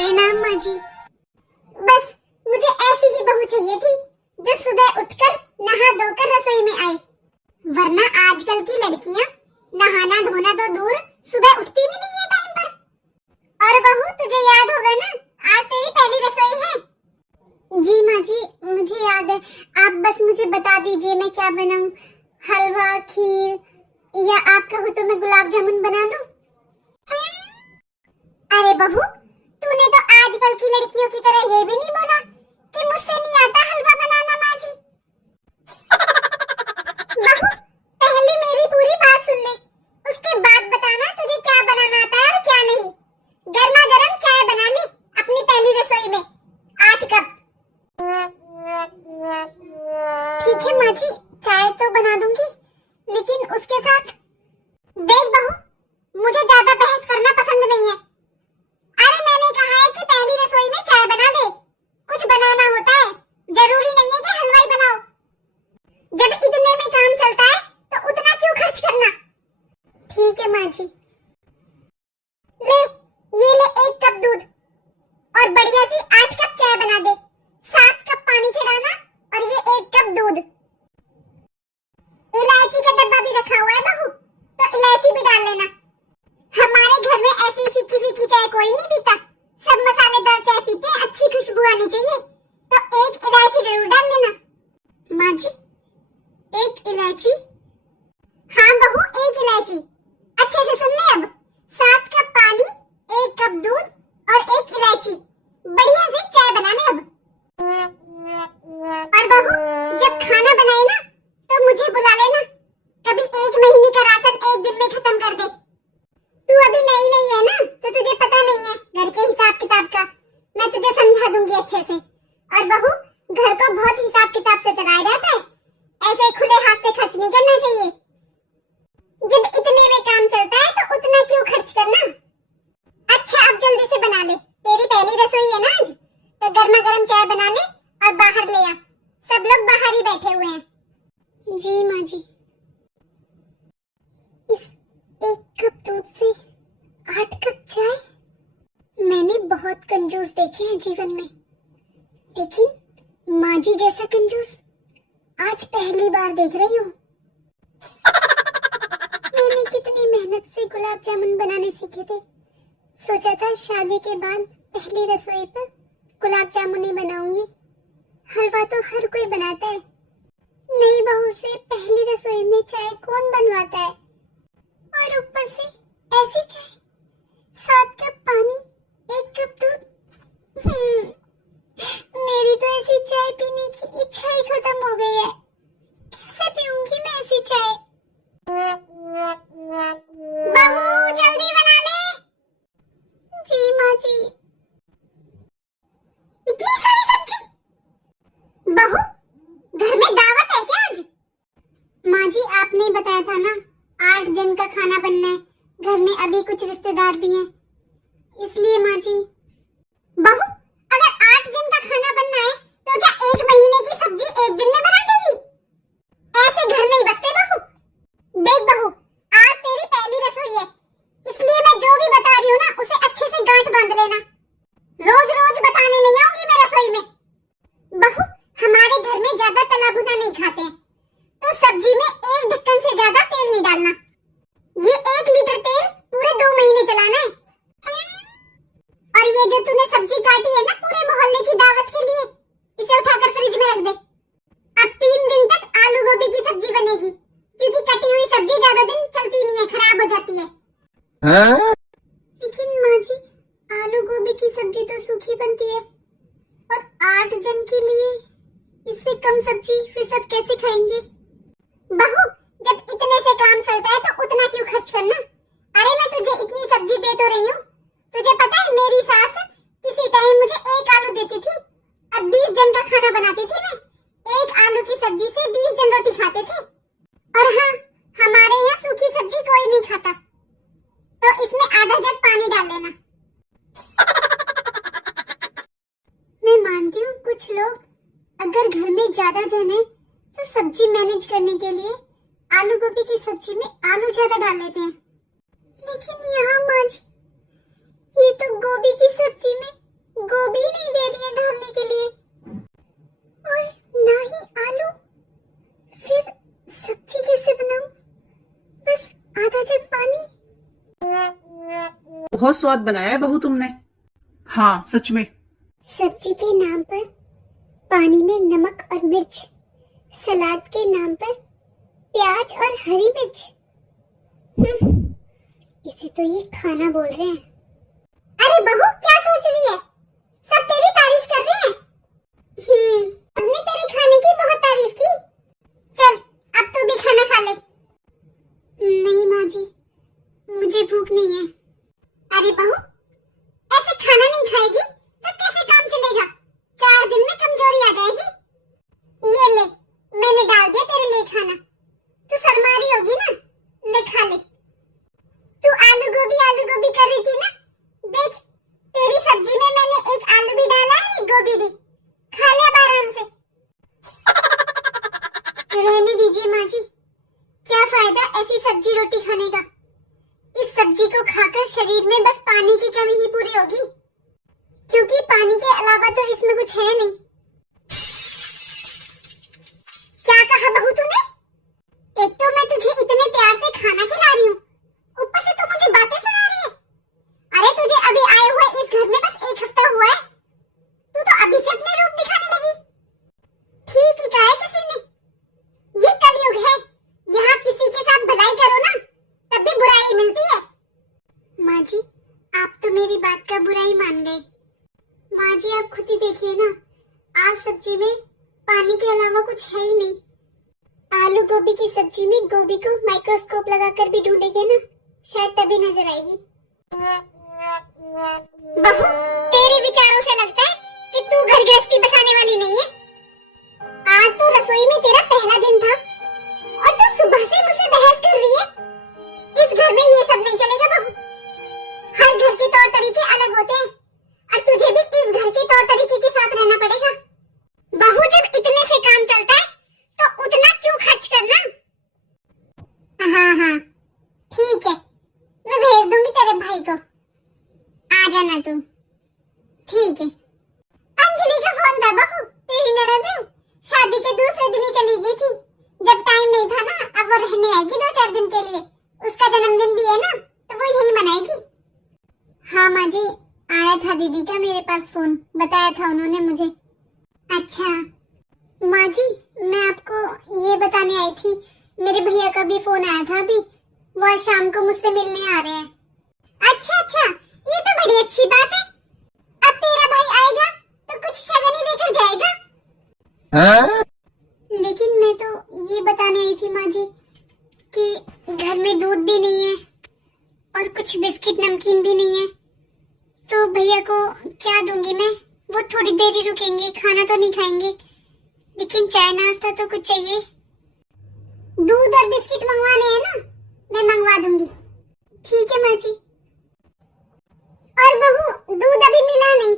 प्रणाम माँ जी। बस मुझे ऐसी ही बहू चाहिए थी जो सुबह उठकर नहा धोकर रसोई में आए, वरना आजकल की लड़कियां नहाना धोना तो दूर सुबह उठती भी नहीं है टाइम पर। और बहू तुझे याद होगा ना, आज तेरी पहली रसोई है। जी माँ जी, मुझे याद है। आप बस मुझे बता दीजिए मैं क्या बनाऊं, हलवा, खीर या आप कहो तो मैं गुलाब जामुन बना दूं। अरे बहू, तूने तो आजकल की लड़कियों की तरह ये भी नहीं बोला कि मुझसे नहीं आता हलवा बनाना माँ जी। बहू, पहले मेरी पूरी बात सुन ले, उसके बाद बताना तुझे क्या बनाना आता है और क्या नहीं। गर्मा गर्म चाय बना ले अपनी पहली रसोई में, 8 कप। ठीक है माँ जी, चाय तो बना दूंगी, लेकिन उसके साथ देख बहू, मुझे ज्यादा बहस करना पसंद नहीं है। अरे मैंने कहा है कि पहली रसोई में चाय बना दे, कुछ बनाना होता है, जरूरी नहीं है कि हलवाई बनाओ। जब इतने में काम चलता है तो उतना क्यों खर्च करना। ठीक है माँ जी। ले, ये ले 1 कप दूध और बढ़िया सी 8 कप चाय बना दे, 7 कप पानी चढ़ाना और ये 1 कप दूध। इलायची का डब्बा भी रखा हुआ है बहू, तो इलायची भी डाल लेना। हमारे घर में ऐसी फीकी फीकी चाय कोई नहीं पीता, सब मसालेदार चाय पीते हैं, अच्छी खुशबू आनी चाहिए, तो 1 इलायची जरूर डाल लेना। माँ जी, 1 इलायची? हाँ बहू, 1 इलायची। अच्छे से सुन ले अब, 7 कप पानी, 1 कप दूध और 1 इलायची, बढ़िया से चाय बना ले अब। और बहू, जब खाना बनाए ना तो मुझे बुला लेना, कभी 1 महीने का राशन 1 दिन में खत्म कर दे। तू अभी नई नई है ना, तो तुझे पता नहीं है घर के हिसाब किताब का, मैं तुझे समझा दूंगी अच्छे से। और बहू, घर को बहुत हिसाब किताब से चलाया जाता है, ऐसे खुले हाथ से खर्च नहीं करना चाहिए। जब इतने में काम चलता है तो उतना क्यों खर्च करना। अच्छा अब जल्दी से बना ले, तेरी पहली रसोई है ना आज, तो गर्मा गर्म चाय बना ले और बाहर ले आ, सब लोग बाहर ही बैठे हुए हैं। जी माँ जी। इस 1 कप दूध से 8 कप चाय? मैंने बहुत कंजूस देखे हैं जीवन में, लेकिन माँ जी जैसा कंजूस आज पहली बार देख रही हूँ। मैंने कितनी मेहनत से गुलाब जामुन बनाने सीखे थे, सोचा था शादी के बाद पहली रसोई पर गुलाब जामुन ही बनाऊंगी, हलवा तो हर कोई बनाता है, नई बहू से पहली रसोई में चाय कौन बनवाता है। और ऊपर से ऐसी चाय, 7 कप पानी, 1 कप दूध। मेरी तो ऐसी चाय पीने की इच्छा ही खत्म हो गई है, कैसे पीऊंगी मैं ऐसी चाय। बहू जल्दी बना ले। जी माँ जी। इतनी सारी सब्जी? बहू, घर में दावत है क्या आज? माँ जी आपने बताया था ना, 8 जन का खाना बनना है, घर में अभी कुछ रिश्तेदार भी हैं, इसलिए माँ जी। बहू, अगर 8 जन का खाना बनना है तो क्या 1 महीने की सब्जी 1 दिन में बना देगी? ऐसे घर नहीं बसते बहू। देख बहू, आज तेरी पहली रसोई है, इसलिए मैं जो भी बता रही हूँ ना उसे अच्छे से गांठ बांध लेना, रोज रोज बताने नहीं आऊंगी मैं रसोई में। बहू, हमारे घर में ज्यादा तला भुना नहीं खाते हैं, तो सब्जी में 1 ढक्कन से ज्यादा तेल नहीं डालना, ये 1 लीटर तेल पूरे 2 महीने चलाना है। और ये जो तूने सब्जी काटी है ना पूरे मोहल्ले की दावत के लिए, इसे उठाकर फ्रिज में रख दे। अब 3 दिन तक आलू गोभी की सब्जी बनेगी, क्योंकि कटी हुई सब्जी ज्यादा दिन चलती नहीं है, खराब हो जाती है। लेकिन माँ जी, आलू गोभी की सब्जी तो सूखी बनती है, और 8 जन के लिए इससे कम सब्जी फिर सब कैसे खाएंगे। बहू, जब इतने से काम चलता है तो उतना क्यों खर्च करना। अरे मैं तुझे इतनी सब्जी दे तो रही हूँ, तुझे पता है मेरी सास किसी टाइम मुझे 1 आलू देती थी, अब 20 जन का खाना बनाती थी मैं, 1 आलू की सब्जी से 20 जन रोटी खाते थे। और हाँ, हमारे यहाँ सूखी सब्जी कोई नहीं खाता, तो इसमें आधा जग पानी डाल लेना। मैं मानती हूँ कुछ लोग अगर घर में ज्यादा जन है तो सब्जी मैनेज करने के लिए आलू गोभी की सब्जी में आलू ज्यादा डाल लेते हैं, लेकिन यहाँ माँ जी, ये तो गोभी की सब्जी में गोभी नहीं दे रही है ढालने के लिए और ना ही आलू। फिर सब्जी कैसे बनाऊं? बस आधा जग पानी। बहुत स्वाद बनाया है बहू तुमने। हाँ सच में। सब्जी के नाम पर पानी में नमक और मिर्च, सलाद के नाम पर प्याज और हरी मिर्च। इसे तो ये खाना बोल रहे हैं। अरे बहू क्या सोच रही है? सब तेरी तारीफ कर रहे हैं। हमने तेरे खाने की बहुत तारीफ की। चल अब तू भी खाना खा ले। नहीं माँ जी, मुझे भूख नहीं है। अरे बहू ऐसे खाना नहीं खाएगी तो कैसे काम चलेगा? 4 दिन में कमजोरी आ जाएगी। ये ले, मैंने डाल दिया तेरे लिए खाना। तू शर्मा रही होगी ना, ले खा ले। तू आलू गोभी कर रही थी ना, देख तेरी सब्जी में मैंने एक आलू भी डाला है, एक गोभी भी। खा ले अब आराम से। रहने दीजिए माँ जी, क्या फायदा ऐसी सब्जी रोटी खाने का। इस सब्जी को खाकर शरीर में बस पानी की कमी ही पूरी होगी, क्योंकि पानी के अलावा तो इसमें कुछ है नहीं। क्या कहा बहू तूने? एक तो मैं तुझे इतने प्यार से खाना खिला रही हूँ, ऊपर से तू मुझे बातें सुना रही है। अरे तुझे अभी आए हुए इस घर में बस 1 हफ्ता हुआ है, तू तो अभी से अपने रूप दिखाने लगी। ठीक ही कहा है किसी ने, ये कलयुग है, यहाँ किसी के साथ भलाई करो ना तब भी बुराई मिलती है। माँ जी आप तो मेरी बात का बुरा ही मान गए। माँ जी आप खुद ही देखिए ना, आज सब्जी में पानी के अलावा कुछ है ही नहीं। आलू गोभी की सब्जी में गोभी को माइक्रोस्कोप लगाकर भी ढूंढेंगे ना, शायद तभी नजर आएगी। बहू तेरे विचारों से लगता है कि तू घर गृहस्थी बसाने वाली नहीं है। आज तो रसोई में तेरा पहला दिन था और तू सुबह से मुझसे बहस कर रही है। इस घर में ये सब नहीं चलेगा बहू। हर घर के तौर तरीके अलग होते हैं और तुझे भी इस घर के तौर तरीके के साथ रहना पड़ेगा। बहू जब इतने से काम चलता है तो उतना क्यों खर्च करना? हाँ ठीक है, मैं भेज दूंगी तेरे भाई को, आ जाना तू। ठीक है। अंजलि का फोन था बहू, तेरी ननद शादी के दूसरे दिन ही चली गई थी। जब टाइम नहीं था ना, अब वो रहने आएगी 2-4 दिन के लिए। उसका जन्मदिन भी है ना, तो वो यही मनाएगी। हाँ माँ जी, आया था दीदी का मेरे पास फोन, बताया था उन्होंने मुझे। अच्छा माँ जी, मैं आपको ये बताने आई थी, मेरे भैया का भी फोन आया था अभी, वो आज शाम को मुझसे मिलने आ रहे हैं। अच्छा, ये तो बड़ी अच्छी बात है। अब तेरा भाई आएगा तो कुछ शगन ही देकर जाएगा। लेकिन मैं तो ये बताने आई थी माँ जी कि घर में दूध भी नहीं है और कुछ बिस्किट नमकीन भी नहीं है, तो भैया को क्या दूंगी मैं? वो थोड़ी देर ही रुकेंगे, खाना तो नहीं खाएंगे, लेकिन चाय नाश्ता तो कुछ चाहिए। दूध और बिस्किट मंगवाने हैं ना, मैं मंगवा दूंगी। ठीक है माँ जी। और बहू दूध अभी मिला नहीं,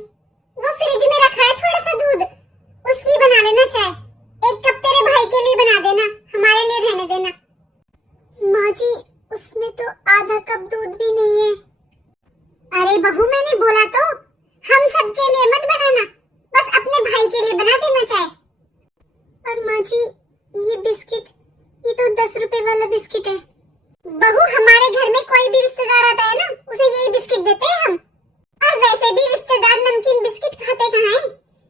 वो फ्रिज में रखा है थोड़ा सा दूध, उसकी बना लेना चाय। 1 कप तेरे भाई के लिए बना देना, हमारे लिए रहने देना। माँ जी उसमें तो आधा कप दूध भी नहीं है। अरे बहू मैंने बोला तो, हम सबके लिए मत बनाना, बस अपने भाई के लिए बना देना चाय। और माँ जी ये बिस्किट, ये तो 10 रुपए वाला बिस्किट है। बहू हमारे घर में कोई भी रिश्तेदार आता है ना, उसे यही बिस्किट देते हैं हम। और वैसे भी रिश्तेदार नमकीन बिस्किट खाते कहाँ हैं?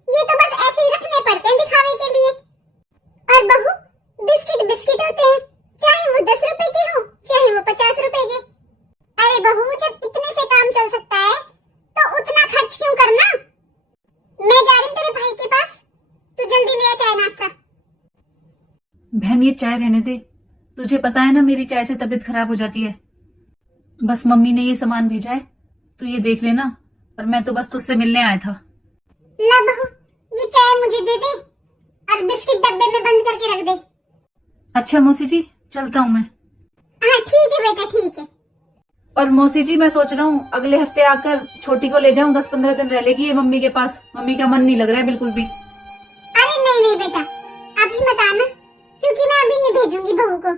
ये तो बस ऐसे ही रखने पड़ते हैं दिखावे के लिए। और बहू बिस्किट होते हैं, चाहे वो 10 रुपए के हो, चाहे वो 50 रुपए के। अरे बहू जब इतने से काम चल सकता है तो उतना खर्च क्यों करना? मैं जा रही हूँ तेरे भाई के पास, तू जल्दी ले आ चाय नाश्ता। बहन ये चाय रहने दे, तुझे पता है ना मेरी चाय से तबीयत खराब हो जाती है। बस मम्मी ने ये सामान भेजा है, तू ये देख लेना, और मैं तो बस तुझसे मिलने आया था। ला बहू ये चाय मुझे दे दे और बिस्किट डब्बे में बंद करके रख दे। अच्छा मौसी जी चलता हूँ मैं। हाँ ठीक है बेटा, ठीक है। और मौसी जी मैं सोच रहा हूँ अगले हफ्ते आकर छोटी को ले जाऊँ, 10-15 दिन रह लेगी ये मम्मी के पास। मम्मी का मन नहीं लग रहा है बिल्कुल भी। अरे नहीं बेटा, अभी मत आना, क्योंकि मैं अभी नहीं भेजूंगी बहू को।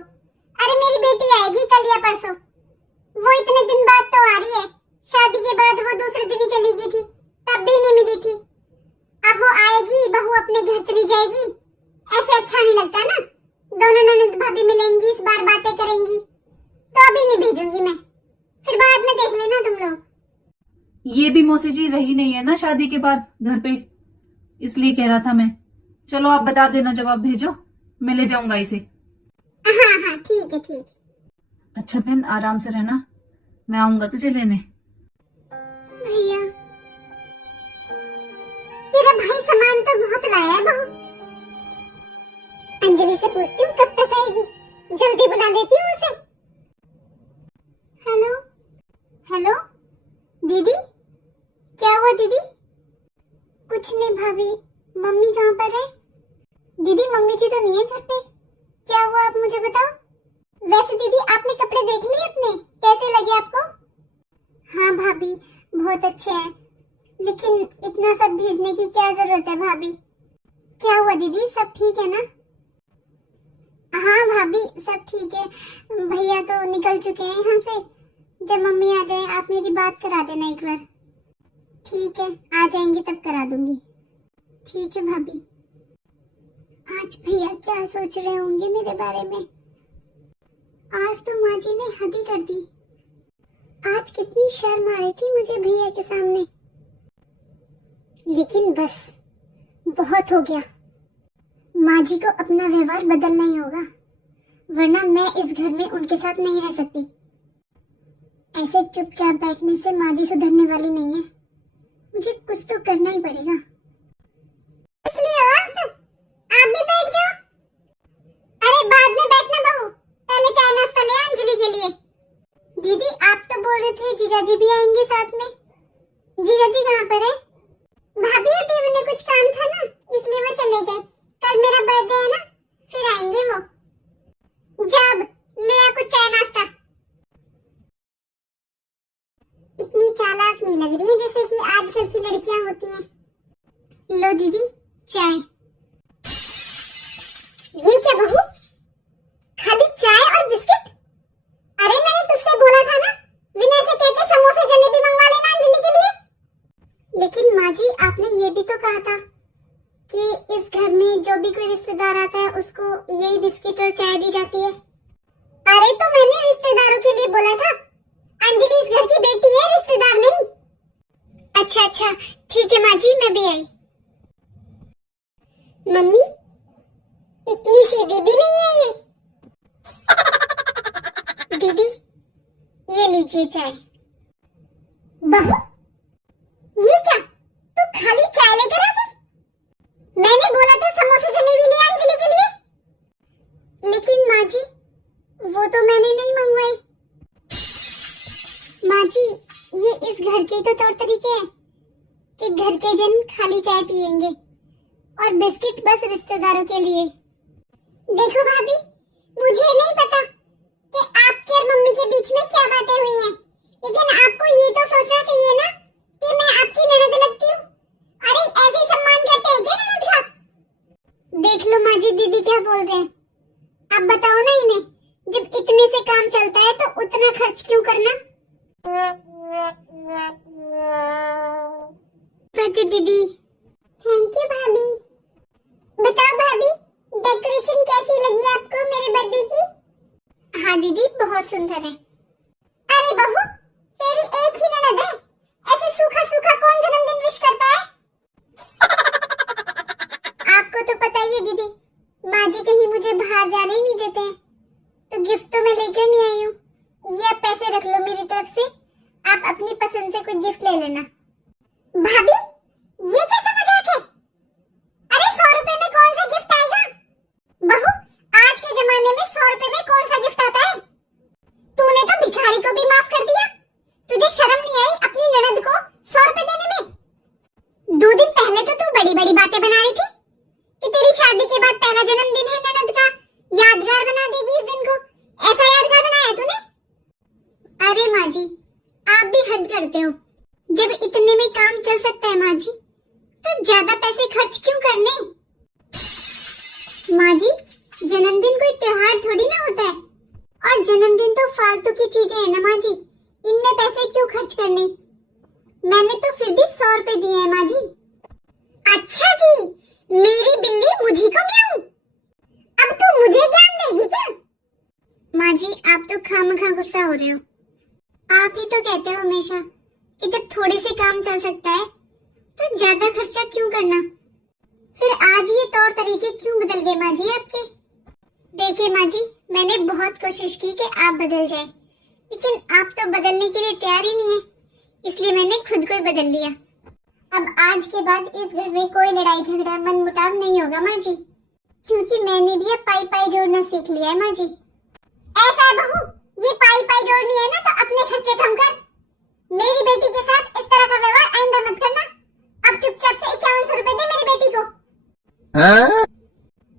अरे मेरी बेटी आएगी कल या परसों, वो इतने दिन बाद तो आ रही है। शादी के बाद वो दूसरे दिन ही चली गई थी, तब भी नहीं मिली थी। अपने घर चली जाएगी, ऐसे अच्छा नहीं लगता ना। दोनों ननद भाभी मिलेंगी, इस बार बातें करेंगी, तो अभी नहीं भेजूंगी मैं, फिर बाद में देख लेना तुम लोग। ये भी मौसी जी रही नहीं है ना शादी के बाद घर पे, इसलिए कह रहा था मैं। चलो आप बता देना जब आप भेजो, मैं ले जाऊंगा इसे। हाँ हाँ ठीक है ठीक। अच्छा बहन आराम से रहना, मैं आऊंगा तुझे लेने। भैया तेरा भाई सामान तो बहुत लाया है बहू। अंजलि से पूछती हूँ कब तक आएगी, जल्दी बुला लेती हूँ उसे। हेलो हेलो दीदी, क्या हुआ दीदी? कुछ नहीं भाभी, मम्मी कहाँ पर है? दीदी मम्मी जी तो नहीं है घर पे, क्या हुआ आप मुझे बताओ। वैसे दीदी आपने कपड़े देख लिए अपने, कैसे लगे आपको? हाँ भाभी बहुत अच्छे हैं, लेकिन इतना सब भेजने की क्या जरूरत है भाभी? क्या हुआ दीदी, सब ठीक है ना? हाँ भाभी सब ठीक है, भैया तो निकल चुके हैं यहाँ से। जब मम्मी आ जाए आप मेरी बात करा देना एक बार। ठीक है, आ जाएंगे तब करा दूंगी। ठीक है भाभी। आज भैया क्या सोच रहे होंगे मेरे बारे में। आज तो माँ जी ने हद ही कर दी। आज कितनी शर्म आ रही थी मुझे भैया के सामने, लेकिन बस बहुत हो गया। माँ जी को अपना व्यवहार बदलना ही होगा, वरना मैं इस घर में उनके साथ नहीं रह सकती। ऐसे चुपचाप बैठने से माँ जी सुधरने वाली नहीं है, मुझे कुछ तो करना ही पड़ेगा। इसलिए आप भी बैठ जाओ। अरे बाद में बैठना बहू, पहले चाय नाश्ता ले अंजलि के लिए। दीदी आप तो बोल रहे थे जीजाजी भी आएंगे साथ में, जीजाजी कहाँ पर है? भाभी अभी उन्हें कुछ काम था ना, इसलिए वो चले गए। कल मेरा बर्थडे है ना, फिर आएंगे वो। जब ले आ कुछ चाय नाश्ता। इतनी चालाक नहीं लग रही है जैसे कि आजकल की लड़कियां होती हैं। लो दीदी चाय। ये क्या बहू, खाली चाय और बिस्किट? अरे मैंने तुझसे बोला था ना विनय से कह के समोसे जलेबी मंगवा लेना अंजलि के लिए। लेकिन माँ जी आपने ये भी तो कहा था कि इस घर में जो भी कोई रिश्तेदार आता है उसको यही बिस्किट और चाय दी जाती है। अरे तो मैंने रिश्तेदारों के लिए बोला था, अंजलि इस घर की बेटी है, रिश्तेदार नहीं। अच्छा अच्छा ठीक है माँ जी, मैं भी आई। मम्मी इतनी सीधी भी नहीं है ये। दीदी ये लीजिए चाय। बहू ये क्या, तू खाली चाय लेकर आ गई? मैंने बोला था समोसे जलेबी ले अंजलि के लिए। लेकिन माँ जी वो तो मैंने नहीं मंगवाई। माँ जी ये इस घर के तो तौर तरीके हैं कि घर के जन खाली चाय पियेंगे और बिस्किट बस रिश्तेदारों के लिए। देखो भाभी मुझे नहीं पता कि आपके और मम्मी के बीच में क्या बातें हुई हैं, लेकिन आपको ये तो सोचना चाहिए ना कि मैं आपकी ननद लगती हूँ। अरे ऐसे सम्मान करते हैं क्या ननद का? देख लो माँ जी दीदी क्या बोल रहे हैं, आप बताओ ना इन्हें, जब इतने से काम चलता है तो उतना खर्च क्यों करना? दीदी थैंक यू भाभी। बताओ भाभी डेकोरेशन कैसी लगी आपको मेरे बर्थडे की? हाँ दीदी बहुत सुंदर है। अरे बहू तेरी एक ही ननद है, ऐसे सूखा सूखा कौन जन्मदिन विश करता है? आपको तो पता ही है दीदी, माँ जी कहीं मुझे बाहर जाने ही नहीं देते हैं, तो गिफ्ट तो मैं लेकर नहीं आई हूँ। ये आप पैसे रख लो मेरी तरफ से, आप अपनी पसंद से कोई गिफ्ट ले लेना। भाभी ये कैसा मजाक है? अरे 100 रुपए में कौन सा गिफ्ट आएगा? बहू आज के जमाने में 100 रुपए में कौन सा गिफ्ट आता है? तूने तो भिखारी को भी माफ कर दिया, तुझे शर्म नहीं आई अपनी ननद को 100 रुपए देने में? 2 दिन पहले तो तू बड़ी बड़ी बातें बना रही थी कि तेरी शादी के बाद पहला जन्मदिन है ननद का, यादगार बना देगी इस दिन को। ऐसा यादगार बनाया तूने? अरे माँ जी आप भी हद करते हो, जब इतने में काम चल सकता है माँ जी तो ज्यादा पैसे खर्च क्यों करने? माँ जी जन्मदिन कोई त्योहार थोड़ी ना होता है, और जन्मदिन तो फालतू की चीजें है ना माँ जी, इनमें पैसे क्यों खर्च करने? मैंने तो फिर भी 100 रुपए दिए हैं माँ जी। अच्छा जी मेरी बिल्ली मुझी को म्याऊं। अब तू मुझे ज्ञान देगी क्या? माँ जी आप तो खामखा गुस्सा हो रहे हो। आप ही तो कहते हो हमेशा कि जब थोड़े से काम चल सकता है तो ज्यादा खर्चा क्यों करना। फिर आज ये तौर तरीके क्यों बदल गए माँ जी आपके? देखिए माँ जी, मैंने बहुत कोशिश की कि आप बदल जाए, लेकिन आप तो बदलने के लिए तैयार ही नहीं है, इसलिए मैंने खुद को ही बदल लिया। अब आज के बाद इस घर में कोई लड़ाई झगड़ा मन मुटाव नहीं होगा माँ जी, क्योंकि मैंने भी अब पाई पाई जोड़ना सीख लिया है माँ जी। ऐसा है बहू, ये पाई पाई जोड़नी है ना तो अपने खर्चे कम कर। मेरी बेटी के साथ इस तरह का व्यवहार आइंदा मत करना। अब चुपचाप से 5100 रुपए दे मेरी बेटी को।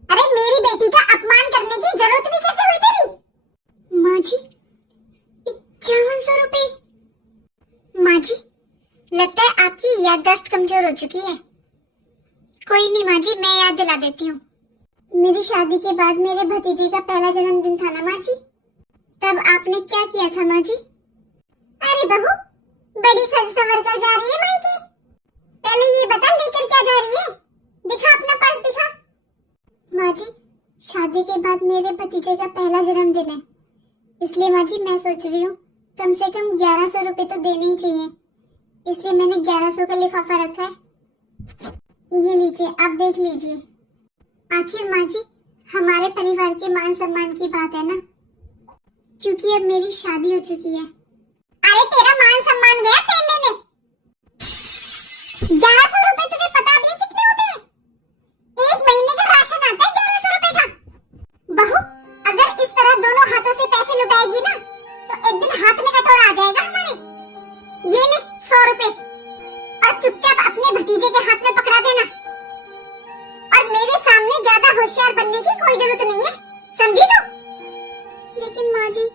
अरे मेरी बेटी का अपमान करने की जरूरत भी कैसे हुई तेरी? माँ जी 5100 रुपए? माँ जी लगता है आपकी याददाश्त कमजोर हो चुकी है। कोई नहीं माँ जी, मैं याद दिला देती हूँ। मेरी शादी के बाद मेरे भतीजे का पहला जन्मदिन था ना माँ जी, तब आपने क्या किया था माँ जी? अरे बहू बड़ी सज संवर कर जा रही है मायके। पहले ये बता लेकर क्या जा रही है? दिखा अपना पर्स दिखा। माँ जी शादी के बाद मेरे भतीजे का पहला जन्मदिन है, इसलिए माँ जी मैं सोच रही हूँ कम से कम 1100 रुपए तो देने ही चाहिए, इसलिए मैंने 1100 का लिफाफा रखा है। ये लीजिए आप देख लीजिए। आखिर माँ जी हमारे परिवार के मान सम्मान की बात है ना, क्योंकि अब मेरी शादी हो चुकी है। अरे तेरा मान सम्मान गया तेल लेने। 1100 रुपए तुझे पता भी है कितने होते हैं? एक महीने का राशन आता है 1100 रुपए का। बहू अगर इस तरह दोनों हाथों से पैसे लुटाएगी ना तो एक दिन हाथ में कटोरा आ जाएगा हमारे। ये ले 100 रुपए और चुपचाप अपने भतीजे के हाथ में पकड़ा देना। और मेरे सामने ज्यादा होशियार बनने की कोई जरूरत नहीं है, समझी तो? लेकिन माँ जी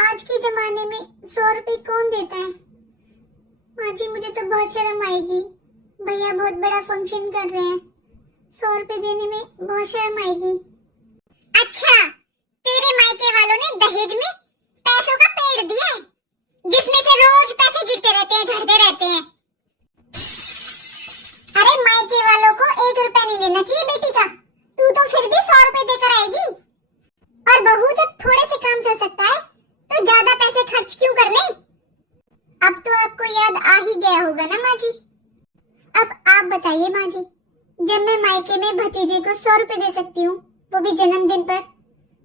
आज के जमाने में 100 रुपए कौन देता है? माँ जी मुझे तो बहुत शर्म आएगी। भैया बहुत बड़ा फंक्शन कर रहे हैं, 100 रुपए देने में बहुत शर्म आएगी। अच्छा तेरे मायके वालों ने दहेज में पैसों का पेड़ दिया है, जिसमें से रोज पैसे गिरते रहते हैं, झड़ते रहते हैं। अरे मायके वालों को 1 रुपया नहीं लेना चाहिए बेटी का, तू तो फिर भी 100 रुपए देकर आएगी। और बहू जब थोड़े से काम चल सकता है तो ज्यादा पैसे खर्च क्यों करने? अब तो आपको याद आ ही गया होगा ना माँ जी। अब आप बताइए माँ जी, जब मैं मायके में भतीजे को 100 रुपए दे सकती हूँ, वो भी जन्मदिन पर,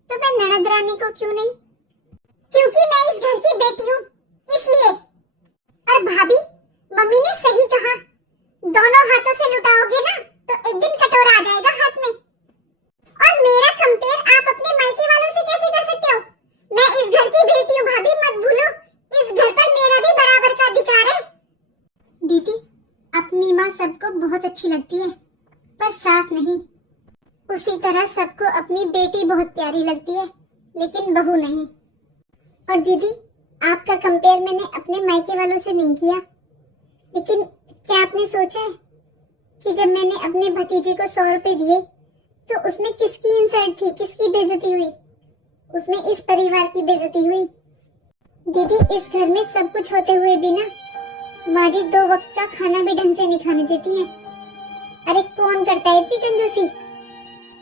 तो मैं ननद रानी को क्यों नहीं? क्योंकि मैं इस घर की बेटी हूँ इसलिए। और भाभी मम्मी ने सही कहा, दोनों हाथों से लुटाओगे ना तो एक दिन कटोरा आ जाएगा हाथ में। और मेरा कंपेयर आप अपने मायके वालों से कैसे कर सकते हो? मैं इस घर की बेटी हूँ भाभी, मत भूलो इस घर पर मेरा भी बराबर का अधिकार है। दीदी अपनी माँ सबको बहुत अच्छी लगती है, पर सास नहीं। उसी तरह सबको अपनी बेटी बहुत प्यारी लगती है, लेकिन बहू नहीं। और दीदी आपका कंपेयर मैंने अपने मायके वालों से नहीं किया, लेकिन क्या आपने सोचा है कि जब मैंने अपने भतीजे को 100 रुपए दिए तो उसमें किसकी इंसल्ट थी, किसकी बेइज्जती हुई? उसमें इस परिवार की बेइज्जती हुई। दीदी इस घर में सब कुछ होते हुए भी ना माँ जी 2 वक्त का खाना भी ढंग से नहीं खाने देती है। अरे कौन करता है इतनी कंजूसी?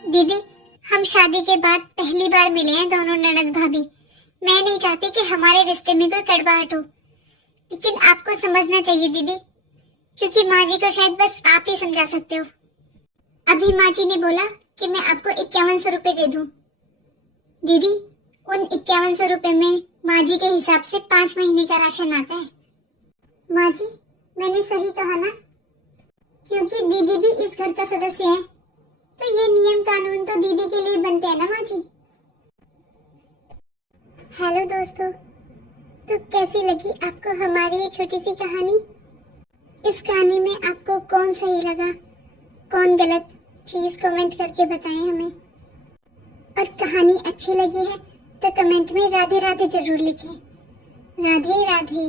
दीदी हम शादी के बाद पहली बार मिले हैं दोनों ननद भाभी। मैं नहीं चाहती कि हमारे रिश्ते में कोई कड़वाहट हो, लेकिन आपको समझना चाहिए दीदी, क्योंकि माँ जी को शायद बस आप ही समझा सकते हो। अभी माँ जी ने बोला कि मैं आपको 5100 रुपए दे दूं। दीदी उन 5100 रुपए में माँ जी के हिसाब से 5 महीने का राशन आता है। माँ जी मैंने सही कहा ना? क्योंकि दीदी भी इस घर का सदस्य है, तो ये नियम कानून तो दीदी के लिए बनते हैं ना माँ जी। हेलो दोस्तों, तो कैसी लगी आपको हमारी ये छोटी सी कहानी? इस कहानी में आपको कौन सही लगा, कौन गलत, प्लीज कमेंट करके बताएं हमें। और कहानी अच्छी लगी है तो कमेंट में राधे राधे जरूर लिखें। राधे राधे।